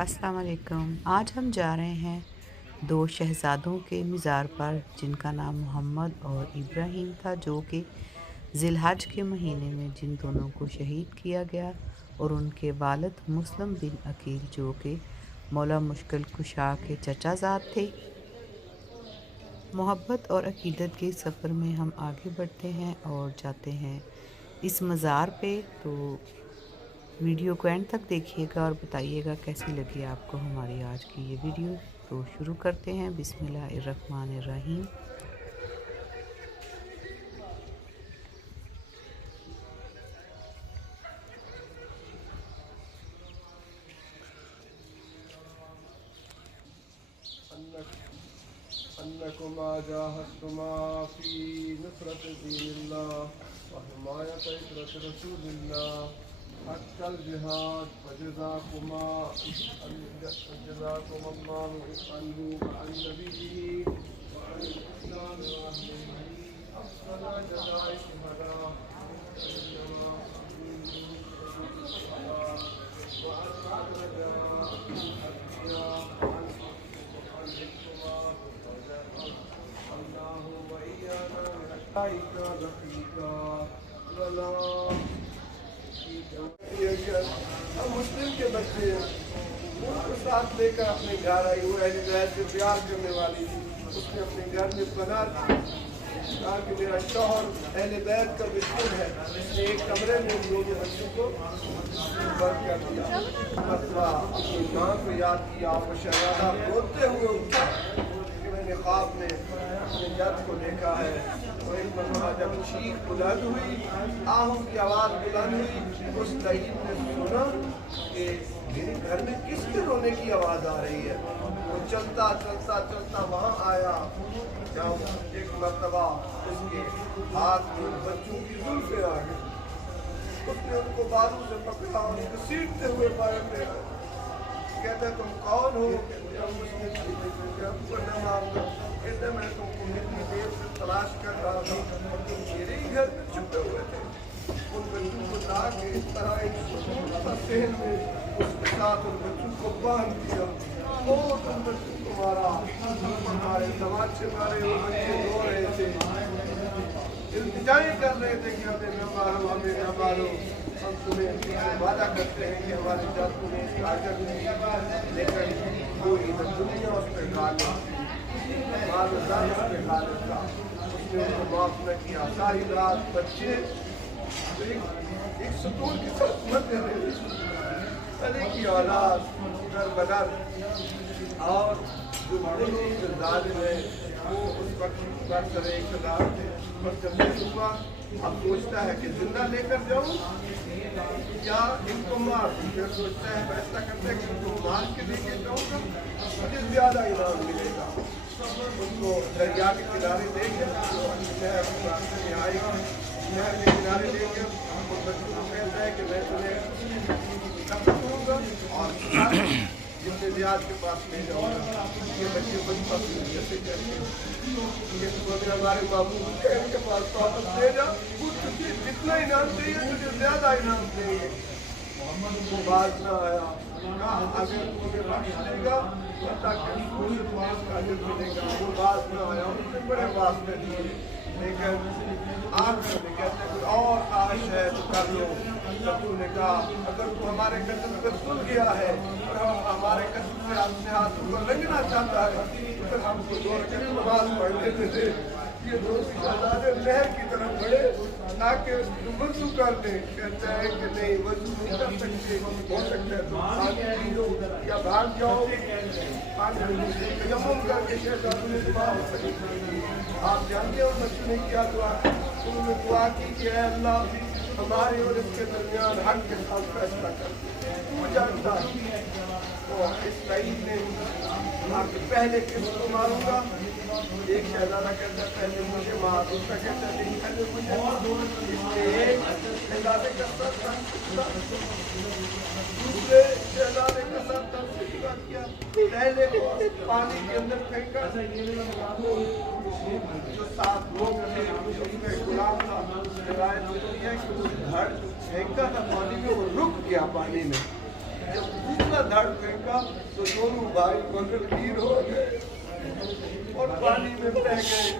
अस्सलाम वालेकुम। आज हम जा रहे हैं दो शहज़ादों के मज़ार पर जिनका नाम मोहम्मद और इब्राहिम था, जो कि ज़िलहज के महीने में जिन दोनों को शहीद किया गया, और उनके वालिद मुस्लिम बिन अकील जो कि मौला मुश्किल कुशा के चचाज़ाद थे। मोहब्बत और अकीदत के सफ़र में हम आगे बढ़ते हैं और जाते हैं इस मज़ार पे। तो वीडियो को एंड तक देखिएगा और बताइएगा कैसी लगी आपको हमारी आज की ये वीडियो। तो शुरू करते हैं। बिस्मिल्लाहिर्रहमानिर्रहीम। अन्नकुमा जाहदतुमा फी नुसरत दीनिल्लाह व हिमायत इतरत रसूलिल्लाह हक्कल जिहाद वजज़ाकुमा अल्लाहु अन्हु व अन नबिय्यिही व अन इस्लाम व अहलिही अफ़ज़ल जज़ाए शुहदा मुस्लिम के बच्चे उनको साथ लेकर अपने घर आई। वो अहले बैत से प्यार करने वाली थी, उसने अपने घर में बना कहा कि मेरा शौहर अहले बैत का दुश्मन है। इसने एक कमरे में उन दोनों बच्चों को बंद कर दिया। मतलब अपनी माँ को याद किया। वो शहजादा रोते हुए उठा कि मैंने ख्वाब में अपने जद को देखा है। और एक मरतबा जब चीख बुलंद हुई, आहों की आवाज़ बुलंद हुई, उस तय्यब ने सुना कि मेरे घर में किसके रोने की आवाज़ आ रही है। वो चलता चलता चलता वहाँ आया। जब एक मरतबा उसके हाथ में बच्चों की जुल्फ़ें आ गई, उसने उनको बाजू से पकड़ा और उनको सीटते हुए बाहर ले आया। कहता तुम कौन हो? कहते मैं तुमको इतनी देर से तलाश कर रहा था और तुम मेरे ही घर में छुपे हुए थे। उन बच्चों को ला के इस तरह एक छोटा सहन में उसके साथ उन बच्चों को बांध दिया। बहुत उन बच्चों को मारा, हमारे तमाचे मारे। वो बच्चे रो रहे थे, इल्तिजाएं कर रहे थे कि हमें न मारो, हमें न मारो। हम तुम्हें वादा करते हैं कि हमारे जात तुम्हें इसका अजर नहीं, लेकिन कोई न दुनिया उस पर गालिब थी, मालदार उस पर गालिब था। उसने उनको माफ न किया। सारी रात बच्चे तो एक सुतून के साथ मरते रहे। अली की औलाद उधर बदर और जो जालिम है वो उस वक्त बरसरे इक़्तिदार थे। और जब ये हुआ, अब सोचता है कि जिंदा लेकर जाऊं या इनको मार दूं। फिर सोचता है फैसला करता है कि इनको मार के लेके जाऊंगा, मुझे ज्यादा इनाम मिलेगा। उनको दरिया के किनारे ले गया, नहर के रास्ते में आएगा, नहर के किनारे ले गया। उन बच्चों को कहता है कि मैं तुम्हें कब करूँगा और जितने रियाज के पास ले जाऊँगा। ये बच्चे बचपन से कैसे कहते हमारे बाबू के पास वापस ले जा, तुझे जितना इनाम चाहिए तुझे ज्यादा इनाम देंगे। वो बात ना आया। कहा अगर तुम्हें बख्श देगा ताकि का अजर मिलेगा। वो बात ना आया। उसने बड़े वास्ते दिए, लेकिन आखिर में कहते कोई और ख्वाहिश है तो कर लो। बच्चों ने कहा अगर तू हमारे कत्ल पर सुन गया है और हम हमारे कत्ल से हमसे हाथों को रंगना चाहता है तो फिर हमको दो रकात नमाज पढ़ लेते थे। ये दो शहजादे नहर की तरफ बढ़े ताकि उसको वज़ू कर दें। कहता है कि नहीं, वज़ू नहीं कर सकते। हो सकता है तुम पानी पी लो या भाग जाओ। पानी तयम्मुम करके शहजादों ने दुआ हो सके। आप जानते हो बच्चों ने क्या दुआ? उन्होंने दुआ की कि अल्लाह हमारे और इसके दरमियान हक के साथ फैसला कर। तू जानता है। तो इस तय्यब ने कहा कि पहले किसको मारूंगा? एक शहजादा कहता है पहले मुझे मार, दूसरा कहता है नहीं पहले मुझे। इसलिए एक शहजादे का सर दूसरे शहजादे का सर किया। पहले को पानी के अंदर फेंका। जो 7 लोग थे उसमें गुलाम था। रिवायत होती है कि वो धड़ फेंका था पानी में, वो रुक गया पानी में। जब दूसरा धड़ फेंका तो दोनों भाई मगरगीर हो गए और पानी में बह गए।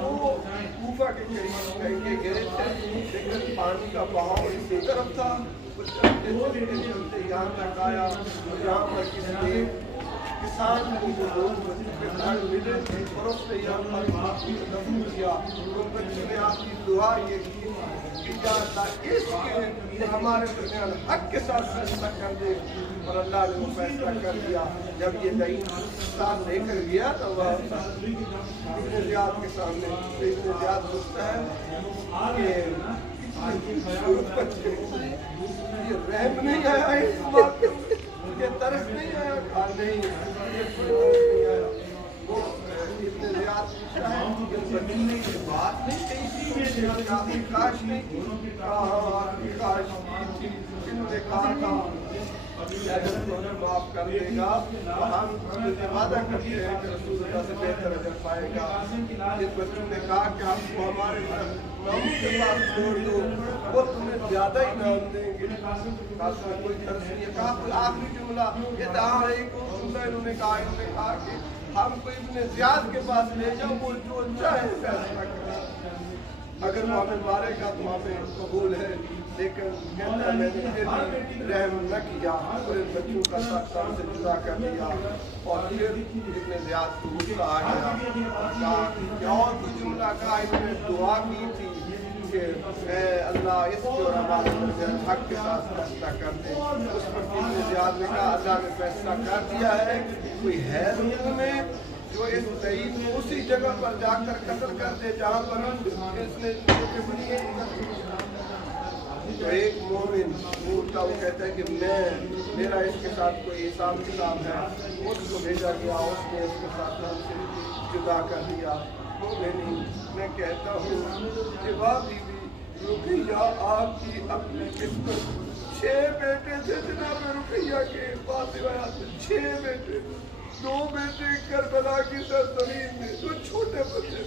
वो कूफा के करीब कहीं के गए थे, लेकिन पानी का बहाव इसी तरफ था। वो चलते चलते चलते यहाँ तक आया, यहाँ पर किसी किसान को वो लोग बच्चों के घर मिले और उसने यहाँ पर दफन किया। तो बच्चों ने आपकी दुआ ये की कि या अल्लाह इसके हमारे दरमियान हक के साथ फैसला कर दे, और अल्लाह ने वो फैसला कर दिया। जब ये दही साथ लेकर गया तो वह इब्न ज़ियाद के सामने, तो इब्न ज़ियाद पूछता है कि ये रहम नहीं आया इस बात पे, ये तरस नहीं आया, कहा नहीं ये कोई तरस नहीं आया। वो इब्न ज़ियाद पूछता है कि बच्चों ने ये बात नहीं कही थी, आपकी काश नहीं की, कहा आपकी काश की थी। इन्होंने कहा था अगर तुम्हें माफ कर देगा तो हम तुझे वादा करते हैं कि रसूलुल्लाह से बेहतर अजर पाएगा। जिस बच्चों ने कहा कि हमको हमारे मामू के पास छोड़ दो, वो तुम्हें ज्यादा इनाम देंगे, कोई तरस नहीं। कहा कोई आखिरी जुमला ये हाँ एक जुमला इन्होंने कहा कि हमको इब्न ज़ियाद के पास ले जाओ, वो जो चाहे फैसला करें, अगर वो हमें मारेगा तो हमें कबूल है, लेकिन कहता मैंने फिर भी रहम न किया और इन बच्चों का साथ से जुदा कर दिया। और फिर इब्न ज़ियाद को गुस्सा आ गया, कहा कि और भी जुमला कहा, इन्होंने दुआ की थी कि अल्लाह इसके और हमारे दरमियान हक के साथ फैसला कर दे। उस पर इब्न ज़ियाद ने कहा अल्लाह ने फैसला कर दिया है, कोई है दुनिया में जो इस शहीद को उसी जगह पर जाकर कत्ल कर दे जहाँ पर इसने तो एक मोमिन उठता वो कहता है कि मेरा इसके साथ कोई हिसाब किताब है, उसको भेजा गया, उसने इसके साथ हमसे जुदा कर दिया। मैं कहता हूँ कि वाह बीबी रुकैया आपकी अपनी किस्मत, 6 बेटे थे जनाब रुकैया के पास, 6 बेटे, 2 बेटे करबला की सरजमीन में, 2 छोटे बच्चे,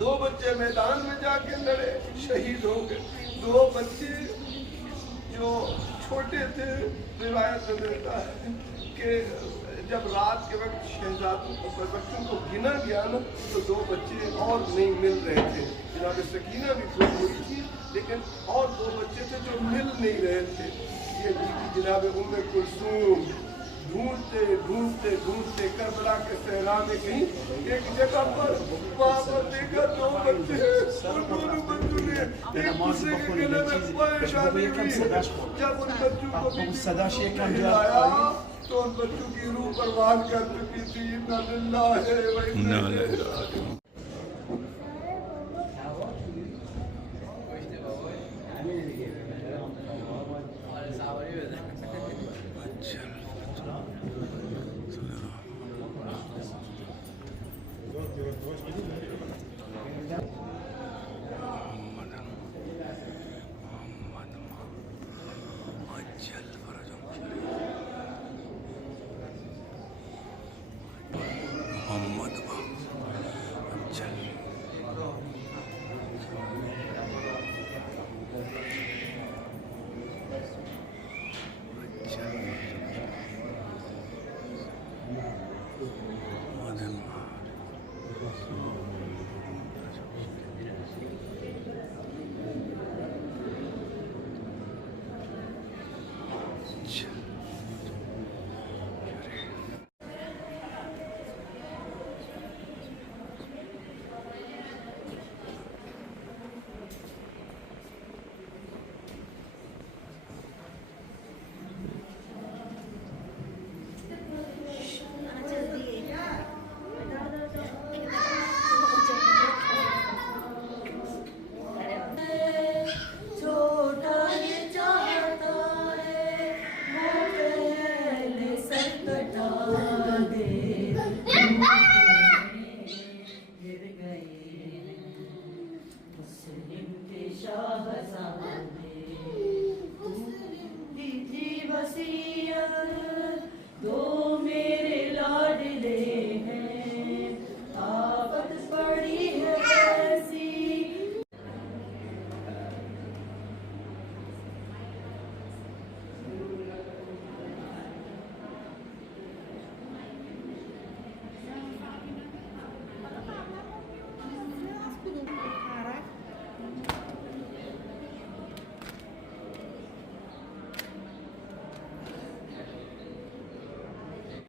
2 बच्चे मैदान में जाके लड़े, शहीद हो गए। 2 बच्चे जो छोटे थे, रिवायत में मिलता है कि जब रात के वक्त शहजादों को बच्चों को गिना गया ना तो 2 बच्चे और नहीं मिल रहे थे। जनाब सकीना भी खूब हुई थी, लेकिन और 2 बच्चे थे जो मिल नहीं रहे थे। ये बीबी जनाब उम्मे कुलसूम ढूंढते ढूंढते ढूंढते करबला के सहरा में कहीं एक जगह पर वहाँ पर देखा 2 बच्चे, और दोनों बच्चों ने एक दूसरे के गले में पाए शादी हुई। जब उन बच्चों को मिलाया तो उन बच्चों की रूह परवान कर चुकी थी। इन्ना लिल्लाहि व इन्ना इलैहि राजिऊन।